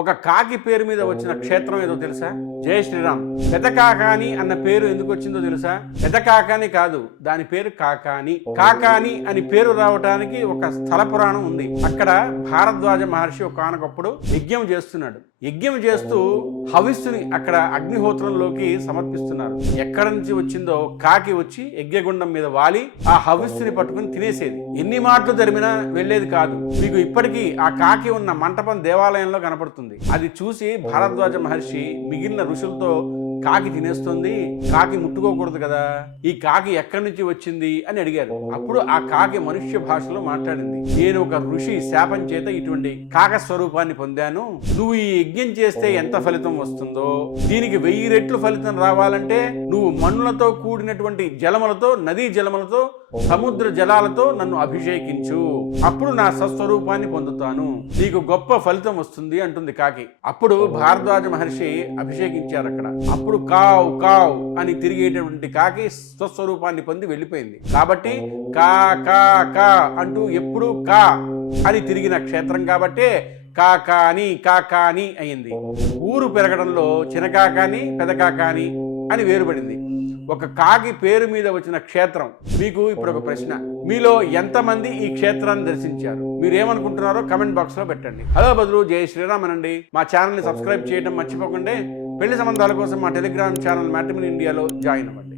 ఒక కాకి పేరు మీద వచ్చిన క్షేత్రం ఏదో తెలుసా? జై శ్రీరామ్. పెద్ద కాకాని అన్న పేరు ఎందుకు వచ్చిందో తెలుసా? పెద్ద కాకాని కాదు, దాని పేరు కాకాని. కాకాని అని పేరు రావటానికి ఒక స్థల పురాణం ఉంది. అక్కడ భారద్వాజ మహర్షి ఒకానొకప్పుడు యజ్ఞం చేస్తున్నాడు. యజ్ఞం చేస్తూ హవిస్సుని అక్కడ అగ్నిహోత్రంలోకి సమర్పిస్తున్నారు. ఎక్కడ నుంచి వచ్చిందో కాకి వచ్చి యజ్ఞగుండం మీద వాలి ఆ హవిస్సుని పట్టుకుని తినేసేది. ఎన్ని మాటలు జరిమినా వెళ్లేది కాదు. మీకు ఇప్పటికీ ఆ కాకి ఉన్న మంటపం దేవాలయంలో కనపడుతుంది. అది చూసి భారద్వాజ మహర్షి మిగిలిన ఋషులతో కాకి తినేస్తుంది, కాకి ముట్టుకోకూడదు కదా, ఈ కాకి ఎక్కడి నుంచి వచ్చింది అని అడిగారు. అప్పుడు ఆ కాకి మనుష్య భాషలో మాట్లాడింది. నేను ఒక ఋషి శాపం చేత ఇటువంటి కాక స్వరూపాన్ని పొందాను. నువ్వు ఈ యజ్ఞం చేస్తే ఎంత ఫలితం వస్తుందో దీనికి 1000 రెట్లు ఫలితం రావాలంటే నువ్వు మన్నులతో కూడినటువంటి జలములతో, నదీ జలములతో, సముద్ర జలాలతో నన్ను అభిషేకించు. అప్పుడు నా స్వస్వరూపాన్ని పొందుతాను, నీకు గొప్ప ఫలితం వస్తుంది అంటుంది కాకి. అప్పుడు భారద్వాజ మహర్షి అభిషేకించారు అక్కడ. అప్పుడు కావ్ కావ్ అని తిరిగేటటువంటి కాకి స్వస్వరూపాన్ని పొంది వెళ్ళిపోయింది. కాబట్టి కా కా కా అంటూ ఎప్పుడు కా అని తిరిగిన క్షేత్రం కాబట్టి కాకాని అయింది. ఊరు పెరగడంలో చిన్నకాకాని పెదకాకాని అని వేరుపడింది. ఒక కాకి పేరు మీద వచ్చిన క్షేత్రం. మీకు ఇప్పుడు ఒక ప్రశ్న, మీలో ఎంతమంది ఈ క్షేత్రాన్ని దర్శించారు? మీరేమనుకుంటున్నారో కమెంట్ బాక్స్ లో పెట్టండి. హలో బదులు జై శ్రీరామ్ అనండి. మా ఛానల్ ని సబ్స్క్రైబ్ చేయడం మర్చిపోకండి. పెళ్లి సంబంధాల కోసం మా టెలిగ్రామ్ ఛానల్ మ్యాట్రిమోనీ ఇండియాలో జాయిన్ అవ్వండి.